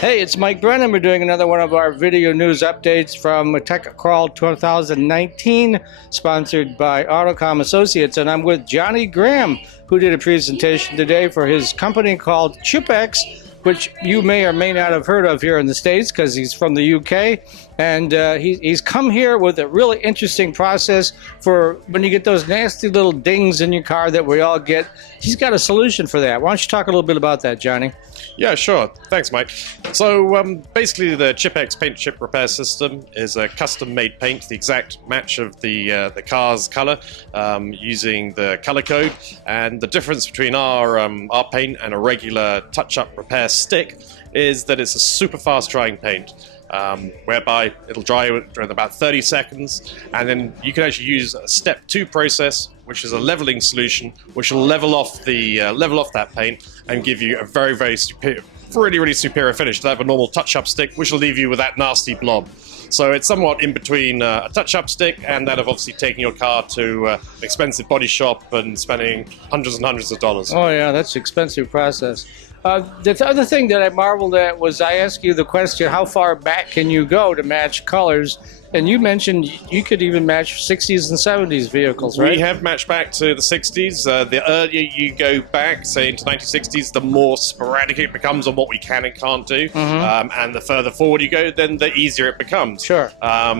Hey, it's Mike Brennan. We're doing another one of our video news updates from Tech Crawl 2019, sponsored by Autocom Associates. And I'm with Johnny Graham, who did a presentation today for his company called ChipEx, which you may or may not have heard of here in the States because he's from the UK. And he's come here with a really interesting process for when you get those nasty little dings in your car that we all get. He's got a solution for that. Why don't you talk a little bit about that, Johnny? Yeah, sure. Thanks, Mike. So basically the ChipEx paint chip repair system is a custom-made paint, the exact match of the car's color, using the color code. And the difference between our paint and a regular touch-up repair stick is that it's a super fast drying paint. Whereby it'll dry in about 30 seconds, and then you can actually use a step 2 process, which is a leveling solution, which will level off that paint and give you a very superior, really superior finish to have a normal touch-up stick, which will leave you with that nasty blob. So it's somewhat in between a touch-up stick and that of obviously taking your car to an expensive body shop and spending hundreds and hundreds of dollars. Oh yeah, that's an expensive process. The other thing that I marveled at was I asked you the question, how far back can you go to match colors? And you mentioned you could even match 60s and 70s vehicles, right? We have matched back to the 60s. The earlier you go back, say into 1960s, the more sporadic it becomes on what we can and can't do. And the further forward you go, then the easier it becomes. Sure.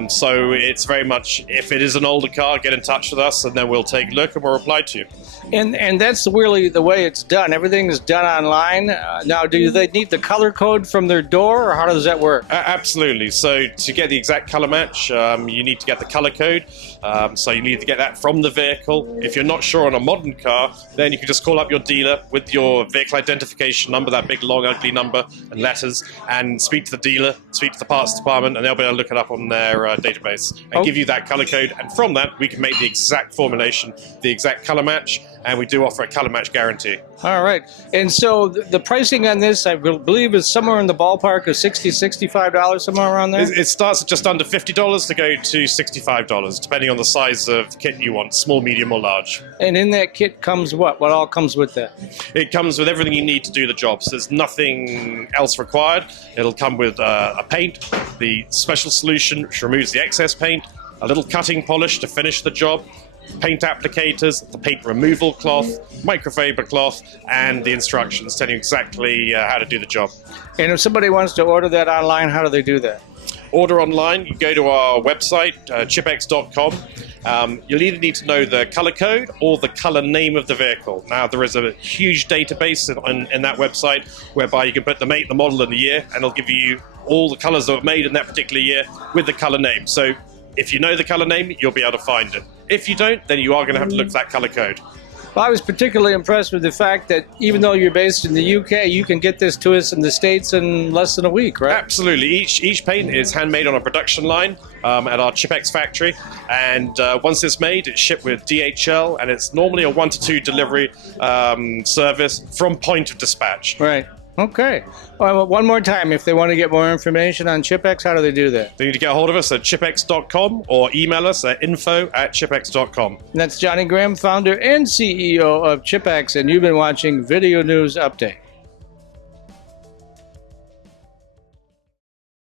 So it's very much, if it is an older car, get in touch with us and then we'll take a look and we'll reply to you. And that's really the way it's done. Everything is done online. Now, do they need the color code from their door, or how does that work? Absolutely. So to get the exact color match, you need to get the color code. So you need to get that from the vehicle. If you're not sure on a modern car, then you can just call up your dealer with your vehicle identification number, that big long ugly number and letters, and speak to the dealer, speak to the parts department, and they'll be able to look it up on their database and give you that color code. And from that, we can make the exact formulation, the exact color match, and we do offer a color match guarantee. All right. And so the pricing on this, I believe, is somewhere in the ballpark of $60, $65, somewhere around there? It starts at just under $50 to go to $65, depending on the size of kit you want, small, medium, or large. And in that kit comes what? What all comes with that? It comes with everything you need to do the job. So there's nothing else required. It'll come with a paint, the special solution which removes the excess paint, a little cutting polish to finish the job, paint applicators, the paint removal cloth, microfiber cloth, and the instructions telling you exactly how to do the job. And if somebody wants to order that online, how do they do that? Order online, you go to our website, ChipEx.com. You'll either need to know the color code or the color name of the vehicle. Now, there is a huge database in that website whereby you can put the make, the model, and the year, and it'll give you all the colors that were made in that particular year with the color name. So if you know the color name, you'll be able to find it. If you don't, then you are going to have to look for that color code. Well, I was particularly impressed with the fact that even though you're based in the UK, you can get this to us in the States in less than a week, right? Absolutely. Each paint is handmade on a production line at our ChipEx factory. And once it's made, it's shipped with DHL, and it's normally a 1 to 2 delivery service from point of dispatch. Right. Okay. Well, one more time, if they want to get more information on ChipEx, how do they do that? They need to get a hold of us at ChipEx.com or email us at info@ChipEx.com. And that's Johnny Graham, founder and CEO of ChipEx, and you've been watching Video News Update.